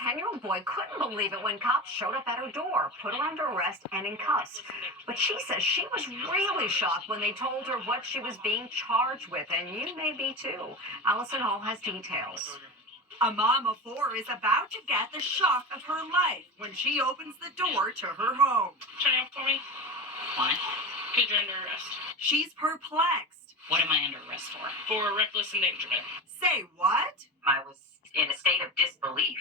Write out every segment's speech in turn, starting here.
10-year-old boy couldn't believe it when cops showed up at her door, put her under arrest and in cuffs. But she says she was really shocked when they told her what she was being charged with, and you may be too. Allison Hall has details. A mom of four is about to get the shock of her life when she opens the door to her home. Turn it off for me. Why? Because you're under arrest. She's perplexed. What am I under arrest for? For reckless endangerment. Say what? I was in a state of disbelief,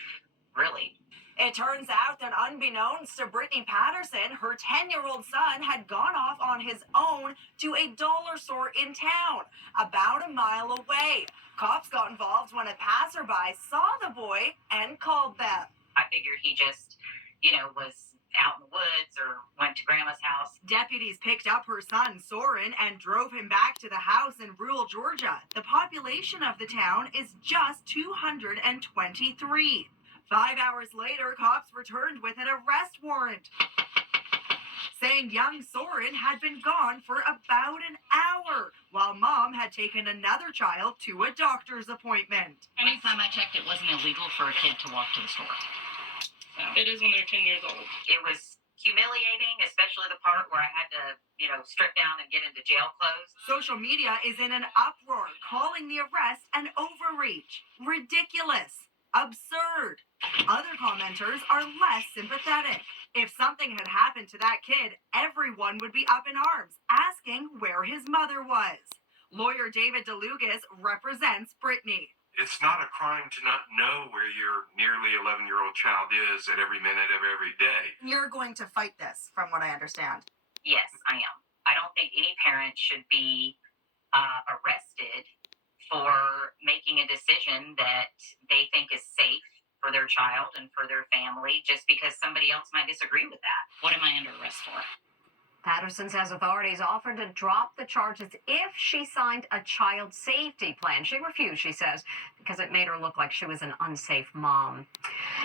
really. It turns out that unbeknownst to Brittany Patterson, her 10-year-old son had gone off on his own to a dollar store in town, about a mile away. Cops got involved when a passerby saw the boy and called them. I figured he just, was out in the woods or went to grandma's house. Deputies picked up her son, Soren, and drove him back to the house in rural Georgia. The population of the town is just 223. 5 hours later, cops returned with an arrest warrant, saying young Soren had been gone for about an hour, while mom had taken another child to a doctor's appointment. Anytime I checked, it wasn't illegal for a kid to walk to the store. So. It is when they're 10 years old. It was humiliating, especially the part where I had to, strip down and get into jail clothes. Social media is in an uproar, calling the arrest an overreach, ridiculous, absurd. Other commenters are less sympathetic. If something had happened to that kid, everyone would be up in arms, asking where his mother was. Lawyer David DeLugas represents Brittany. It's not a crime to not know where your nearly 11-year-old child is at every minute of every day. You're going to fight this, from what I understand. Yes, I am. I don't think any parent should be arrested for making a decision that they think is safe for their child and for their family just because somebody else might disagree with that. What am I under arrest for? Patterson says authorities offered to drop the charges if she signed a child safety plan. She refused, she says, because it made her look like she was an unsafe mom.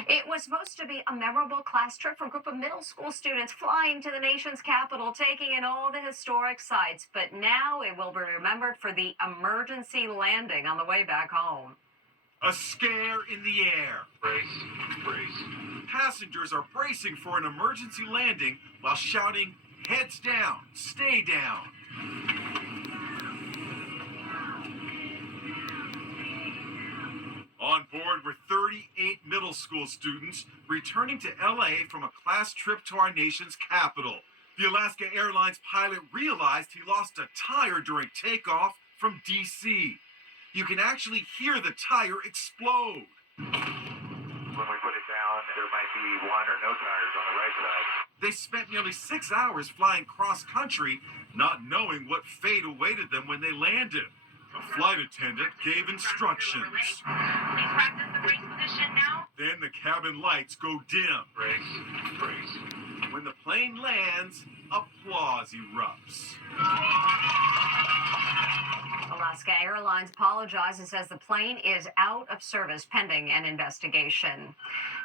It was supposed to be a memorable class trip for a group of middle school students flying to the nation's capital, taking in all the historic sites. But now it will be remembered for the emergency landing on the way back home. A scare in the air. Brace, brace. Passengers are bracing for an emergency landing while shouting, "Heads down, stay down." On board were 38 middle school students returning to LA from a class trip to our nation's capital. The Alaska Airlines pilot realized he lost a tire during takeoff from DC. You can actually hear the tire explode. When we put it down, there might be one or no tires on the right side. They spent nearly 6 hours flying cross-country, not knowing what fate awaited them when they landed. A flight attendant gave instructions. Please practice the brace position now. Then the cabin lights go dim. Brace, brace. When the plane lands, applause erupts. Alaska Airlines apologizes and says the plane is out of service pending an investigation.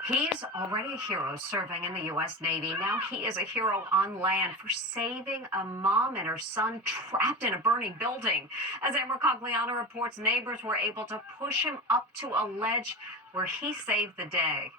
He's already a hero serving in the U.S. Navy. Now he is a hero on land for saving a mom and her son trapped in a burning building. As Amber Cogliano reports, neighbors were able to push him up to a ledge where he saved the day.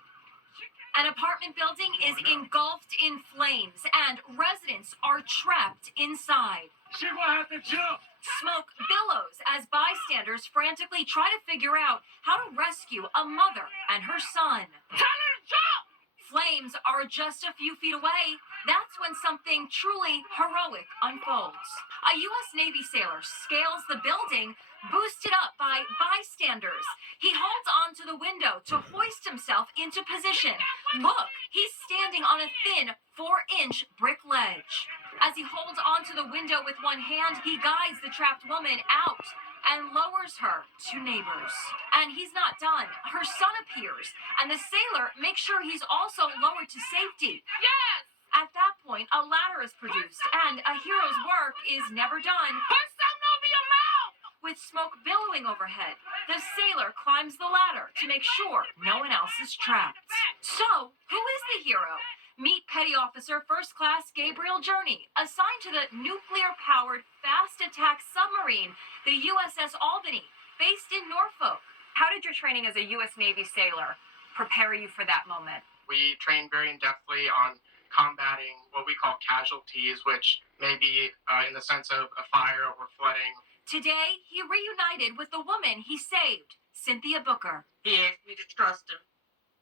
An apartment building is engulfed in flames and residents are trapped inside. She will have to jump. Smoke billows as bystanders frantically try to figure out how to rescue a mother and her son. Tell her to jump! Flames are just a few feet away. That's when something truly heroic unfolds. A U.S. Navy sailor scales the building, boosted up by bystanders. He holds onto the window to hoist himself into position. Look, he's standing on a thin 4-inch brick ledge. As he holds onto the window with one hand, he guides the trapped woman out and lowers her to neighbors. And he's not done. Her son appears, and the sailor makes sure he's also lowered to safety. Yes! At that point, a ladder is produced, and a hero's work is never done. Put something over your mouth! With smoke billowing overhead, the sailor climbs the ladder to make sure no one else is trapped. So, who is the hero? Meet Petty Officer First Class Gabriel Journey, assigned to the nuclear-powered fast attack submarine, the USS Albany, based in Norfolk. How did your training as a U.S. Navy sailor prepare you for that moment? We train very in-depthly on combating what we call casualties, which may be in the sense of a fire or flooding. Today, he reunited with the woman he saved, Cynthia Booker. He asked me to trust him,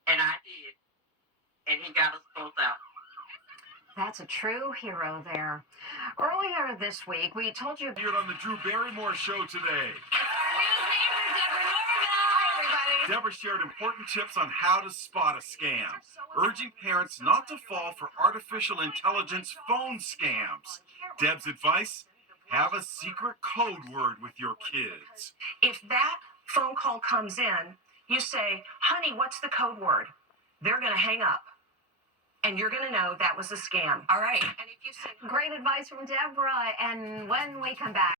and I did. And he got us both out. That's a true hero there. Earlier this week, we told you. Here on the Drew Barrymore Show today. Deborah shared important tips on how to spot a scam, urging parents not to fall for artificial intelligence phone scams. Deb's advice: have a secret code word with your kids. If that phone call comes in, you say, honey, what's the code word? They're going to hang up. And you're going to know that was a scam. All right. And if you say, Great advice from Deborah. And when we come back.